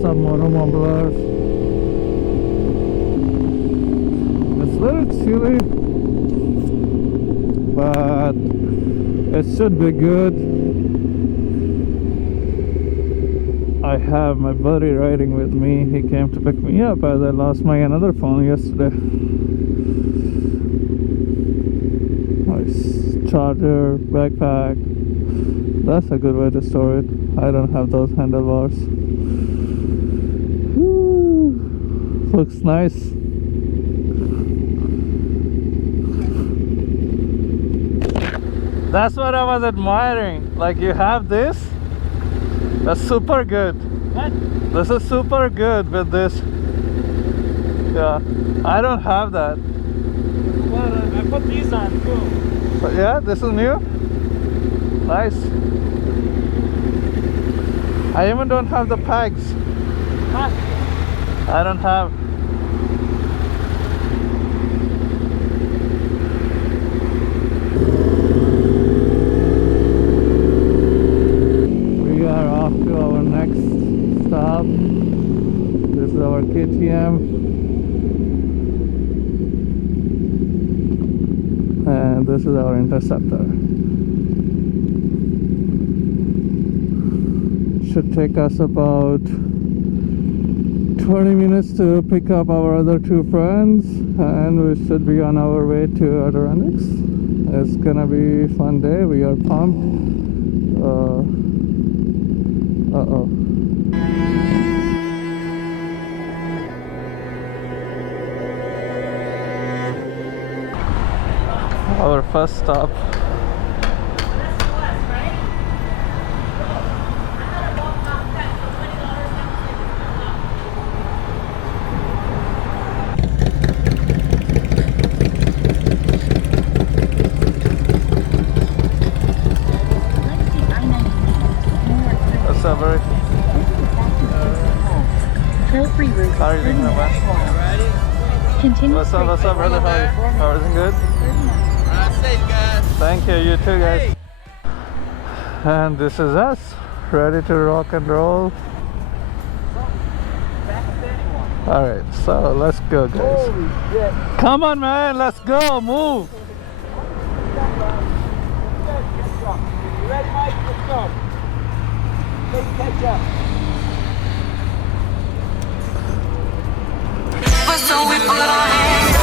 What's up, MotoMumblers? It's a little chilly, but it should be good. I have my buddy riding with me. He came to pick me up as I lost my another phone yesterday. Nice charger, backpack. That's a good way to store it. I don't have those handlebars. Woo. Looks nice. That's what I was admiring. Like, you have this. That's super good. What? This is super good with this. Yeah, I don't have that. Well, I put these on too. But yeah, this is new. Nice. I even don't have the pegs. Huh? I don't have. We are off to our next stop. This is our KTM. And this is our Interceptor. Should take us about 20 minutes to pick up our other two friends, and we should be on our way to Adirondacks. It's gonna be a fun day. We are pumped. Our first stop. What's up, buddy? Toll-free route. How are you doing, man? Continue. What's up, brother? How are you? Everything good? Safe, guys. Thank you, you too, guys. And this is us, ready to rock and roll. Alright, so let's go, guys. Holy shit. Come on, man, let's go, move. You ready, Mike? Let's go. Let's catch up. So we put our hands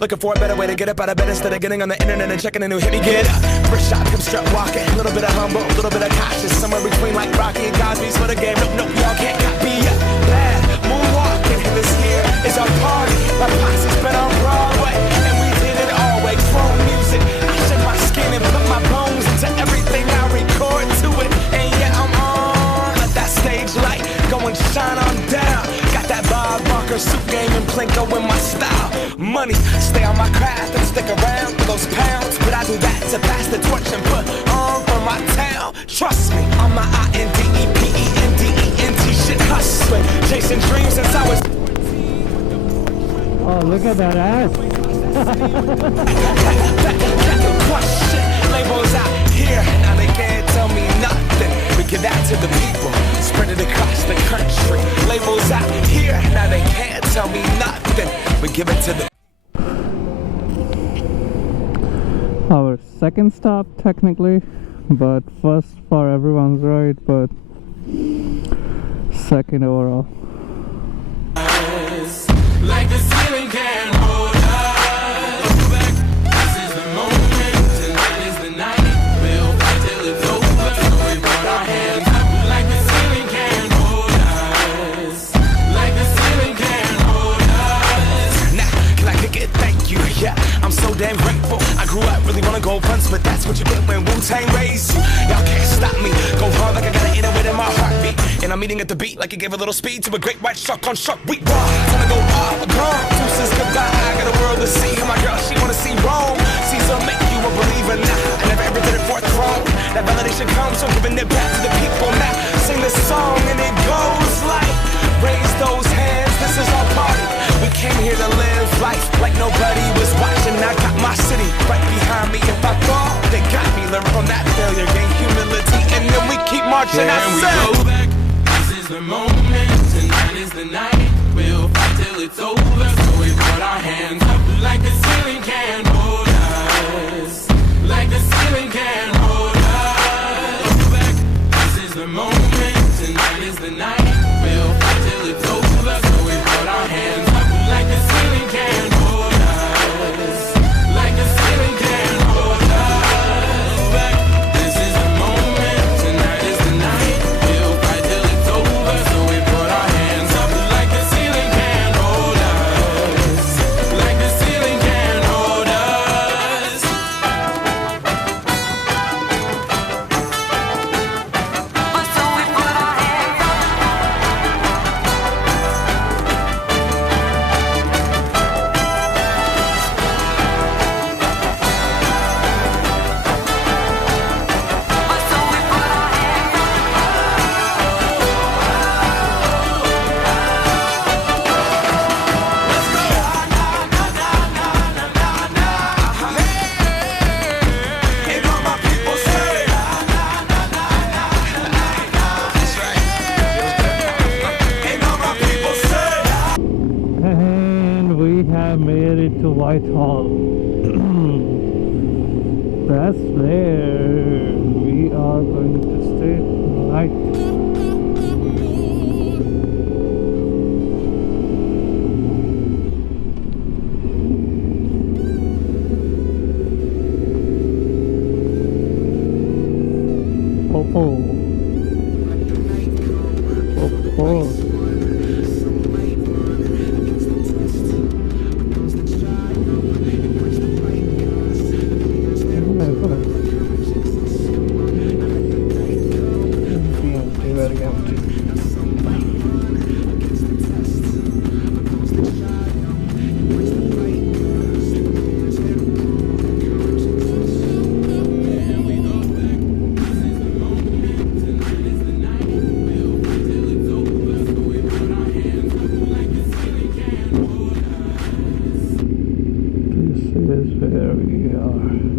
looking for a better way to get up out of bed instead of getting on the internet and checking a new hit. Me get up, first shot, come strut walking. A little bit of humble, a little bit of cautious, somewhere between like Rocky and Cosby's for the game. Nope, y'all can't copy up. Bad moonwalking, and this here is our party. My posse's been on Broadway, and we did it all way. Chrome music, I shed my skin and put my bones into everything I record to it. And yeah, I'm on. Let that stage light go and shine on down. Got that Bob Barker suit game and Plinko in my style. Money, stay on my craft and stick around for those pounds. But I do that to pass the torch and put on for my town. Trust me, I'm my INDEPENDENT shit hustling. Chasing dreams since I was. Oh, look at that ass. Question. Labels out here, now they can't tell me nothing. We give that to the people, spread it across the country. Labels out here, now they can't tell me nothing. We give it to the. Our second stop, technically, but first for everyone's right, but second overall. like the ceiling can't hold us back. This is the moment, tonight is the night. We'll fight till it's over. So we put our hands up like the ceiling can't hold us. Like the ceiling can't hold us. really wanna go once, but that's what you get when Wu-Tang raised you. Y'all can't stop me. Go hard like I got an inner within my heartbeat. And I'm eating at the beat like it gave a little speed to a great white shark on shark. We raw. Wanna go up, gone. Deuces goodbye. I got a world to see. And my girl, she wanna see Rome. Caesar make you a believer now. I never ever did it for a throne. That validation comes from giving it back to the people now. Sing this song and it goes like, raise those hands, this is our party. We came here to live life like nobody was watching. I got my city right behind me. If I fall, they got me. Learn from that failure, gain humility, and then we keep marching. Can we go back? This is the moment, tonight is the night. We'll fight till it's over, so we put our hands up like the ceiling can't hold us. Like the ceiling can't hold us. Go back, this is the moment, tonight is the night. We'll fight till it's over, so we put our hands up like the ceiling can't hold us. Like the ceiling can't hold us. Go back, this is the moment, tonight is the night. We'll fight till it's over, so we put our hands up like the ceiling can't hold us. Like the ceiling can't hold us. So we put our hands up. So we put our hands up. And all my people say, that's right. And all my people say. And we have made it to Whitehall. That's where we are going to stay tonight. Oh. This is where we are.